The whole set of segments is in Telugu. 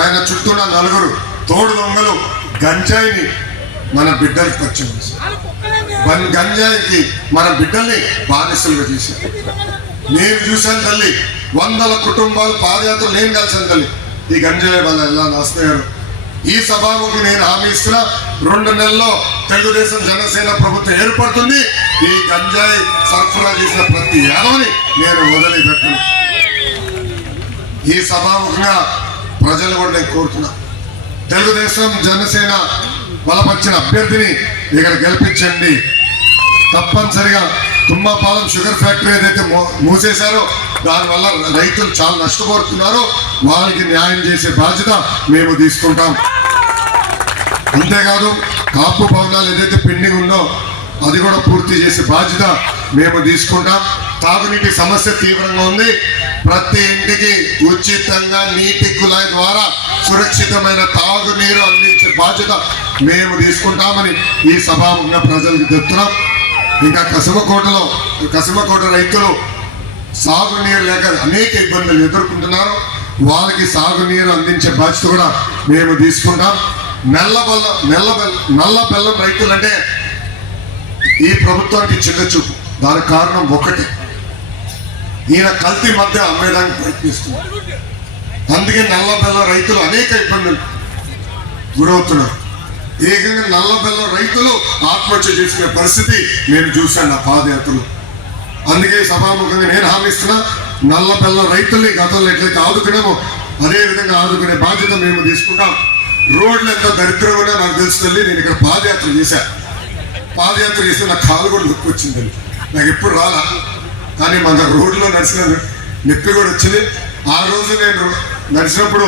ఆయన చుట్టూ నలుగురు తోడు దొంగలు గంజాయిని మన బిడ్డలకు పరిచయం చేశారు. గంజాయికి మన బిడ్డల్ని బానిసలుగా చేశారు. నేను చూశాను తల్లి, వందల కుటుంబాలు పాదయాత్ర నేను కలిసాను తల్లి. ఈ గంజాయి వల్ల ఎలా నాశనయ్యారు. ఈ సభాముఖి నేను హామీ ఇస్తున్నా, 2 నెలల్లో తెలుగుదేశం జనసేన ప్రభుత్వం ఏర్పడుతుంది. ఈ గంజాయి సరఫరా చేసిన ప్రతి యాదవని నేను వదిలిపెట్టను. ఈ సభాముఖంగా ప్రజలు కూడా నేను కోరుతున్నా, తెలుగుదేశం జనసేన బలపరిచిన అభ్యర్థిని ఇక్కడ గెలిపించండి. తప్పనిసరిగా తుమ్మపాలెం షుగర్ ఫ్యాక్టరీ ఏదైతే మూసేశారో దానివల్ల రైతులు చాలా నష్టపోతున్నారో వాళ్ళకి న్యాయం చేసే బాధ్యత మేము తీసుకుంటాం. అంతేకాదు కాపు భవనాలు ఏదైతే పెండింగ్ ఉందో అది కూడా పూర్తి చేసే బాధ్యత మేము తీసుకుంటాం. తాగునీటి సమస్య తీవ్రంగా ఉంది. ప్రతి ఇంటికి ఉచితంగా నీటి కుళాయి ద్వారా సురక్షితమైన తాగునీరు అందించే బాధ్యత మేము తీసుకుంటామని ఈ సభాముఖంగా ప్రజలకు చెప్తున్నాం. ఇంకా కసిమకోట రైతులు సాగునీరు లేక అనేక ఇబ్బందులు ఎదుర్కొంటున్నారు. వాళ్ళకి సాగునీరు అందించే బాధ్యత కూడా మేము తీసుకుంటాం. నల్ల బెల్లం రైతులు అంటే ఈ ప్రభుత్వానికి చిన్న చూపు. దానికి కారణం ఒకటి, ఈయన కల్తీ మధ్య అమ్మేదానికి ప్రయత్నిస్తున్నారు. అందుకే నల్ల బెల్లం రైతులు అనేక ఇబ్బందులు గురవుతున్నారు. ఏకంగా నల్ల బెల్లం రైతులు ఆత్మహత్య చేసుకునే పరిస్థితి నేను చూశాను నా పాదయాత్రలో. అందుకే సభాముఖంగా నేను హామీ ఇస్తున్నా, నల్ల బెల్లం రైతుల్ని గతంలో ఎట్లయితే ఆదుకున్నామో అదే విధంగా ఆదుకునే బాధ్యత మేము తీసుకుంటాం. రోడ్లు ఎంత దరిద్రంగా నాకు తెలుస్తుంది. నేను ఇక్కడ పాదయాత్ర చేస్తే నా కాలు కూడా నొప్పి వచ్చిందండి. నాకు ఎప్పుడు రాలా, కానీ మన రోడ్లో నడిచిన నొప్పి కూడా వచ్చింది. ఆ రోజు నేను నడిచినప్పుడు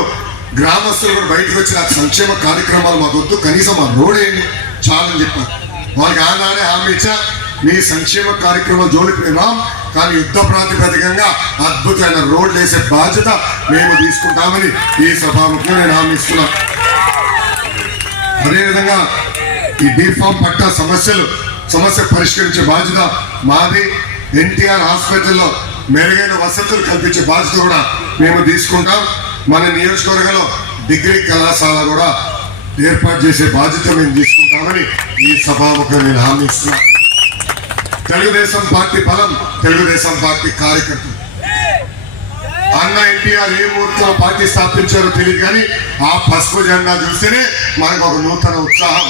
గ్రామస్తులు కూడా బయటకు వచ్చి నాకు సంక్షేమ కార్యక్రమాలు మాకు వద్దు, కనీసం మా రోడ్ ఏంటి చాలని చెప్పాను. వాళ్ళకి ఆనాడే హామీ ఇచ్చా, మీ సంక్షేమ కార్యక్రమాలు జోలికి రాం, కానీ యుద్ధ ప్రాతిపదికంగా అద్భుతమైన రోడ్లు వేసే బాధ్యత మేము తీసుకుంటామని ఈ సభాముఖంగా నేను హామీ ఇస్తున్నా. అదేవిధంగా ఈ డీఫామ్ పట్టా సమస్య పరిష్కరించే బాధ్యత మాది. ఎన్టీఆర్ హాస్పిటల్లో మెరుగైన వసతులు కల్పించే బాధ్యత కూడా మేము తీసుకుంటాం. మన నియోజకవర్గంలో డిగ్రీ కళాశాల కూడా ఏర్పాటు చేసే బాధ్యత మేము తీసుకుంటామని ఈ సభాముఖంగా నేను హామీ ఇస్తున్నా. తెలుగుదేశం పార్టీ బలం, తెలుగుదేశం పార్టీ కార్యకర్తలు. అన్న ఎన్టీఆర్ ఏ ముహూర్తంలో పార్టీ స్థాపించారో తెలియదు, కానీ ఆ పసుపు జెండా చూస్తేనే మనకు ఒక నూతన ఉత్సాహం.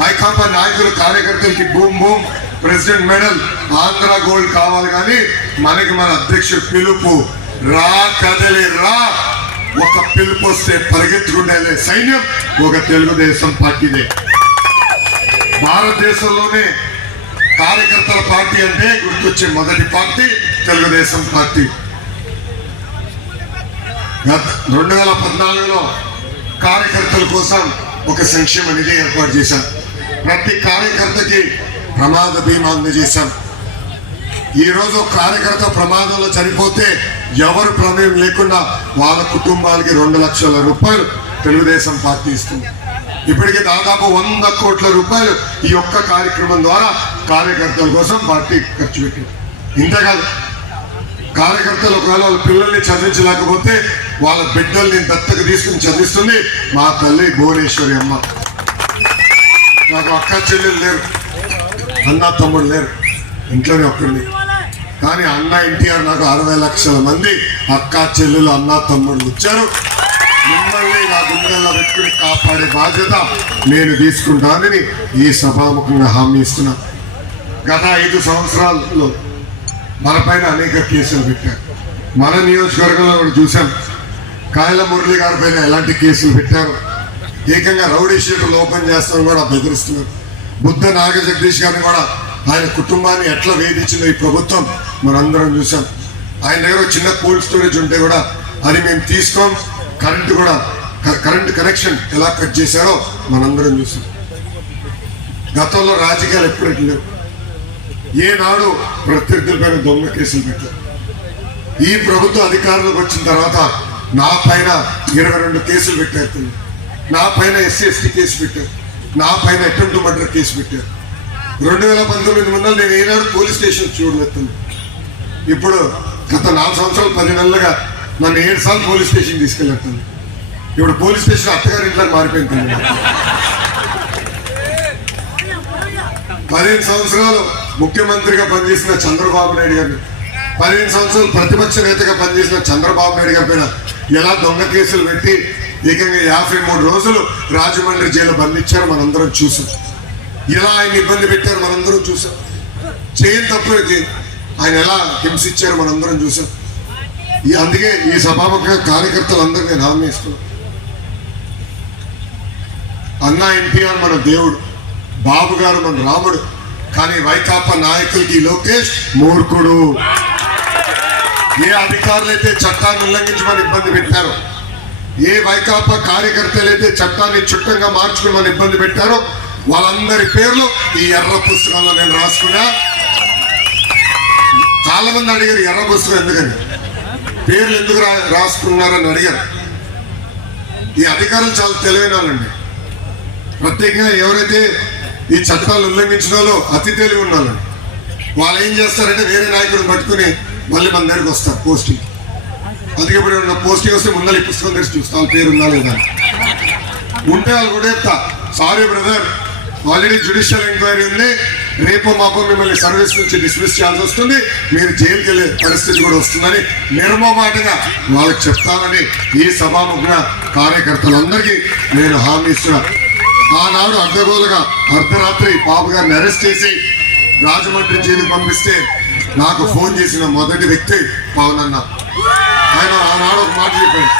వైకాపా నాయకులు కార్యకర్తలకి boom boom president medal, Andhra gold కావాలి, కానీ మనకి మన అధ్యక్షుడు పిలుపు, రా కదలి రా. ఒక పిలుపు వస్తే పరిగెత్తుకుండే సైన్యం ఒక తెలుగుదేశం పార్టీదే. భారతదేశంలోనే కార్యకర్తల పార్టీ అంటే గుర్తొచ్చే మొదటి పార్టీ తెలుగుదేశం పార్టీ. 2014లో కార్యకర్తల కోసం ఒక సంక్షేమ నిధి ఏర్పాటు చేశాం. ప్రతి కార్యకర్తకి ప్రమాద బీమా అందజేశాం. ఈరోజు కార్యకర్త ప్రమాదంలో చనిపోతే ఎవరు ప్రమేయం లేకుండా వాళ్ళ కుటుంబాలకి 2 లక్షల రూపాయలు తెలుగుదేశం పార్టీ ఇస్తుంది. ఇప్పటికే దాదాపు 100 కోట్ల రూపాయలు ఈ ఒక్క కార్యక్రమం ద్వారా కార్యకర్తల కోసం పార్టీ ఖర్చు పెట్టింది. ఇంతకాదు, కార్యకర్తలు ఒకవేళ వాళ్ళ పిల్లల్ని చదివించలేకపోతే వాళ్ళ బిడ్డల్ని దత్తకు తీసుకుని చదివిస్తుంది మా తల్లి భువనేశ్వరి అమ్మ. నాకు అక్క చెల్లెలు లేరు, అన్న తమ్ముడు లేరు, ఇంట్లోనే ఒక్కరిని. కానీ అన్న ఎన్టీఆర్ నాకు 60 లక్షల మంది అక్క చెల్లెలు అన్న తమ్ముళ్ళు ఇచ్చారు. మిమ్మల్ని నా గుండెల్లో పెట్టుకుని కాపాడే బాధ్యత నేను తీసుకుంటానని ఈ సభాముఖంగా హామీ ఇస్తున్నా. గత 5 సంవత్సరాల్లో మన పైన అనేక కేసులు పెట్టారు. మన నియోజకవర్గంలో కూడా చూసాం, కాయల మురళి గారి పైన ఎలాంటి కేసులు పెట్టారు. ఏకంగా రౌడీ షీట్లు ఓపెన్ చేస్తాం కూడా బెదిరిస్తున్నారు. బుద్ధ నాగ జగదీష్ గారిని కూడా ఆయన కుటుంబాన్ని ఎట్లా వేధించిందో ఈ ప్రభుత్వం మనందరం చూసాం. ఆయన దగ్గర చిన్న కోల్డ్ స్టోరేజ్ ఉంటే కూడా అది మేము తీసుకోం. కరెంట్ కనెక్షన్ ఎలా కట్ చేశారో మనందరం చూసాం. గతంలో రాజకీయాలు ఎప్పుడు లేవు. ఏనాడు ప్రత్యర్థులపైన దొంగ కేసులు పెట్టారు. ఈ ప్రభుత్వం అధికారంలోకి వచ్చిన తర్వాత నా పైన 22 కేసులు పెట్టారు. నా పైన SC/ST కేసు పెట్టారు. నా పైన అటెంప్ట్ మర్డర్ కేసు పెట్టారు. 2019 ముందు నేను ఏనాడు పోలీస్ స్టేషన్ చూడలేదు. ఇప్పుడు గత 4 సంవత్సరాలు 10 నెలలుగా నన్ను 7 సార్లు పోలీస్ స్టేషన్ తీసుకెళ్ళాను. ఇప్పుడు పోలీస్ స్టేషన్ అత్తగారి ఇంట్లో మారిపోయింది. 15 సంవత్సరాలు ముఖ్యమంత్రిగా పనిచేసిన చంద్రబాబు నాయుడు గారిని, 15 సంవత్సరాలు ప్రతిపక్ష నేతగా పనిచేసిన చంద్రబాబు నాయుడు గారి పైన ఎలా దొంగ కేసులు పెట్టి ఏకంగా 53 రోజులు రాజమండ్రి జైలు బంధించారు మనందరం చూసాం. ఎలా ఆయన ఇబ్బంది పెట్టారు మనందరం చూసాం. చేయని తప్పులకి ఆయన ఎలా హింసించారు మనందరం చూసాం. అందుకే ఈ సభాముఖ కార్యకర్తలందరూ నేను హామీ ఇస్తున్నాను. అన్నా ఎన్టీఆర్ మన దేవుడు, బాబు గారు మన రాముడు, కానీ వైకాపా నాయకులకి లోకేష్ మూర్ఖుడు. ఏ అధికారులు అయితే చట్టాన్ని ఉల్లంఘించమని ఇబ్బంది పెట్టారో, ఏ వైకాపా కార్యకర్తలు అయితే చట్టాన్ని చుట్టంగా మార్చుకోమని ఇబ్బంది పెట్టారో వాళ్ళందరి పేర్లు ఈ ఎర్ర పుస్తకంలో నేను రాసుకున్నా. చాలా మంది అడిగారు ఎర్ర పుస్తకం ఎందుకని, పేర్లు ఎందుకు రాసుకున్నారని అడిగారు. ఈ అధికారులు చాలా తెలివైన వాళ్ళండి. ప్రత్యేకంగా ఎవరైతే ఈ చట్టాలు ఉల్లంఘించిన వాళ్ళు అతి తెలివి ఉన్న వాళ్ళు ఏం చేస్తారంటే వేరే నాయకుడిని పట్టుకుని మళ్ళీ మన దగ్గరికి వస్తారు పోస్టింగ్. అందుకే ఇప్పుడు పోస్టింగ్ వస్తే ముందర ఈ పుస్తకం తెరిచి చూస్తా వాళ్ళ పేరు ఉందా లేదా. ఉంటే వాళ్ళు కూడా చెప్తా, sorry brother, already judicial enquiry ఉంది, రేపు మాపో మిమ్మల్ని సర్వీస్ నుంచి డిస్మిస్ చేయాల్సి వస్తుంది, మీరు జైలుకి వెళ్ళే పరిస్థితి కూడా వస్తుందని నిర్మమాటగా వాళ్ళకి చెప్తానని ఈ సభాముఖ కార్యకర్తలందరికీ నేను హామీ ఇస్తున్నా. ఆనాడు అడ్డగోలుగా అర్ధరాత్రి బాబు గారిని అరెస్ట్ చేసి రాజమండ్రి జైలుకి పంపిస్తే నాకు ఫోన్ చేసిన మొదటి వ్యక్తి పవన్ అన్న. ఆయన ఆనాడు ఒక మాట చెప్పాడు,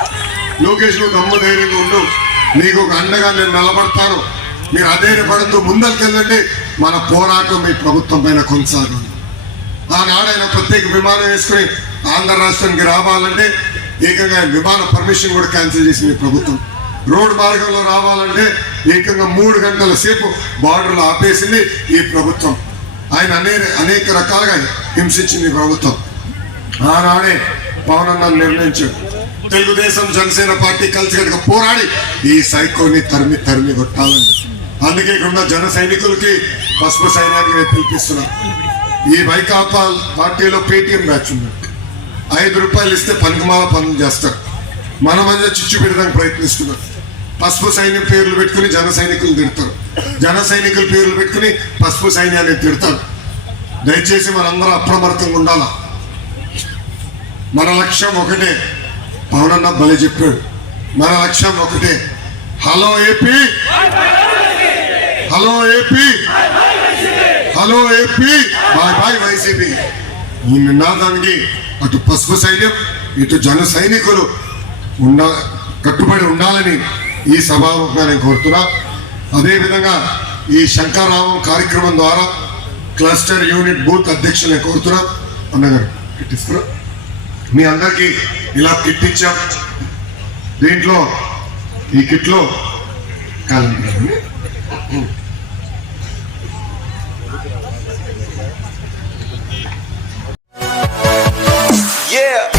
లోకేష్ నువ్వు దమ్మ ధైర్యంగా ఉండు, నీకు ఒక అండగా నేను నిలబడతాను, మీరు అధైర్యపడుతూ ముందరికెళ్ళండి, మన పోరాటం మీ ప్రభుత్వం పైన కొనసాగండి. ఆనాడు ఆయన ప్రత్యేక విమానం వేసుకుని ఆంధ్ర రాష్ట్రానికి రావాలంటే ఏకంగా విమాన పర్మిషన్ కూడా క్యాన్సిల్ చేసింది ప్రభుత్వం. రోడ్డు మార్గంలో రావాలంటే ఏకంగా 3 గంటల సేపు బార్డర్లో ఆపేసింది ఈ ప్రభుత్వం. ఆయన అనేక రకాలుగా హింసించింది ప్రభుత్వం. ఆనాడే పవన్ అన్న నిర్ణయించాడు, తెలుగుదేశం జనసేన పార్టీ కలిసి పోరాడి ఈ సైకోని తరిమి కొట్టాలని. అందుకే ఇక్కడ జన సైనికులకి పసుపు సైన్యానికి నేను పిలిపిస్తున్నా. ఈ వైకాపా పార్టీలో పేటీఎం బ్యాచ్ ఉంది, 5 రూపాయలు ఇస్తే పనికిమాల పనులు చేస్తారు, మన మధ్య చిచ్చు పెట్టడానికి ప్రయత్నిస్తున్నారు. పసుపు సైన్యం పేర్లు పెట్టుకుని జన సైనికులు తిడతారు, జన సైనికుల పేర్లు పెట్టుకుని పసుపు సైన్యాన్ని తిడతారు. దయచేసి మనందరం అప్రమత్తంగా ఉండాలా. మన లక్ష్యం ఒకటే, పవన్ అన్న బలి చెప్పాడు, మన లక్ష్యం ఒకటే, hello AP, hello AP, hello AP, bye bye YCP. ఈ నినాదానికి అటు పసుపు సైన్యం ఇటు జన సైనికులు కట్టుబడి ఉండాలని ఈ సభాముఖంగా నేను కోరుతున్నా. అదేవిధంగా ఈ శంకరరామం కార్యక్రమం ద్వారా క్లస్టర్ యూనిట్ బూత్ అధ్యక్షులు నేను కోరుతున్నా. అన్నగారు కిట్ ఇస్తున్నా, మీ అందరికీ ఇలా కిట్ ఇచ్చాం. దీంట్లో ఈ కిట్లో Yeah.